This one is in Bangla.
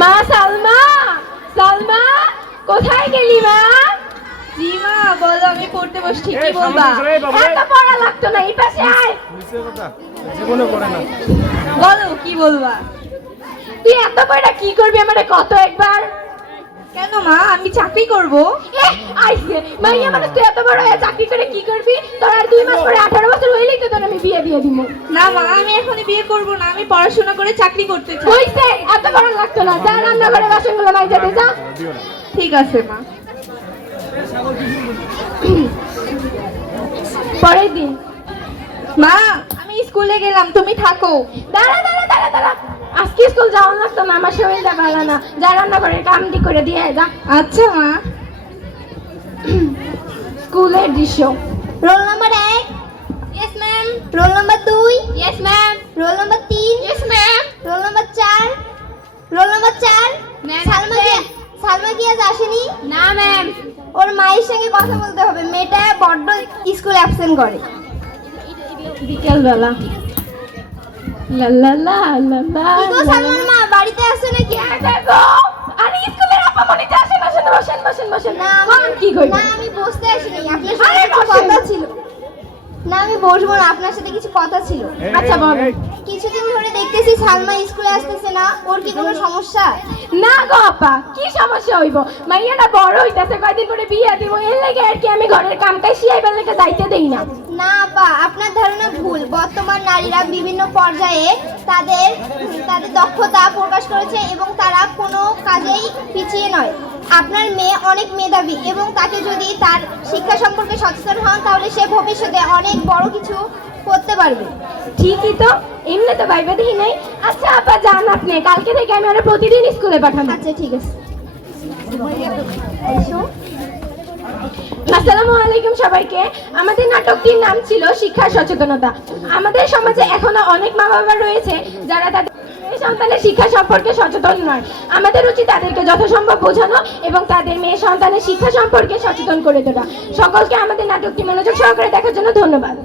মা সালমা, সালমা কোথায় গেলি মা? জি মা, বলো, আমি পড়তে বসছি, কি বলবা? এত পড়া লাগতো না, এই পাশে আয়। জীবনে পড়ে না। বলো, কি বলবা? তুই এত পড়া কি করবি আমারে কত একবার? কেন মা, আমি চাকরি করব। আইছে মাইয়া মানুষ, তুই এত বড় হয়ে চাকরি করে কি করবি? তোর আর 2 মাস পরে 18 বছর হইলেই তো তোর আমি বিয়ে দিয়ে দিব। না মা, আমি এখনই বিয়ে করব না, আমি পড়াশোনা করে চাকরি করতে চাই। হইছে, এত বড় লাগতো না, যা রান্না করে বাসনগুলো মাইজা দে যা। ঠিক আছে মা। পরের দিন, মা, আমি স্কুলে গেলাম, তুমি থাকো। দাঁড়া দাঁড়া দাঁড়া দাঁড়া, আজকে স্কুল যাওয়া লাগতো না, আমার শরীরটা ভালো না, যা রান্না করে কামটি করে দিয়ে আয়, যা। আচ্ছা মা। স্কুলের দৃশ্য। Roll number 1, yes ma'am. Roll number 2, yes ma'am. Roll number 3, yes ma'am. Roll number 4, roll number 4। Ma'am, Salma কি আজ আসেনি? না ম্যাম। ওর মায়ের সঙ্গে কথা বলতে হবে, মেয়েটা বড্ড স্কুল অ্যাবসেন্ট করে। বিকেল বেলা। লা লা লা লা লা। কি গো সালমার মা, বাড়িতে আসো নাকি? দেখো, আরে স্কুলের আপা মনিতে আসেন আসেন, বসেন বসেন বসেন। না কোন কি কইবে? না, আমি বসতে আসিনি, আপনার আরে সাথে কিছু বসেন। কথা ছিল। না, আমি বসবো না, আপনার সাথে কিছু কথা ছিল। আচ্ছা বলো। কিছুদিন ধরে দেখতেছি সালমা স্কুলে আসতেছে না, ওর কি কোনো সমস্যা? না গো আপা, কি সমস্যা হইব? মাইয়াটা বড় হইতাছে, কয়দিন পরে বিয়ে দিব, এর লাগে আর কি আমি ঘরের কাম কাজ শিয়াইবার লেগে যাইতে দেই না। না আপা, আপনার ধারণা ভুল। বর্তমান নারীরা বিভিন্ন পর্যায়ে তাদের তাদের দক্ষতা প্রকাশ করেছে এবং তারা কোনো কাজেই পিছিয়ে নয়। আপনার মেয়ে অনেক মেধাবী এবং তাকে যদি তার শিক্ষা সম্পর্কে সচেতন হন তাহলে সে ভবিষ্যতে অনেক বড় কিছু করতে পারবে। ঠিকই তো, এমনি তো ভাইবা দেখি নাই। আচ্ছা আপা যান আপনি, কালকে থেকে আমি ওরা প্রতিদিন স্কুলে পাঠাবো। আচ্ছা ঠিক আছে। আসসালামু আলাইকুম সবাইকে। আমাদের নাটকটির নাম ছিল শিক্ষার সচেতনতা। আমাদের সমাজে এখনো অনেক মা বাবা রয়েছে যারা তাদের মেয়ে সন্তানের শিক্ষা সম্পর্কে সচেতন নয়। আমাদের উচিত তাদেরকে যথাসম্ভব বোঝানো এবং তাদের মেয়ে সন্তানের শিক্ষা সম্পর্কে সচেতন করে তোলা। সকলকে আমাদের নাটকটি মনোযোগ সহকারে দেখার জন্য ধন্যবাদ।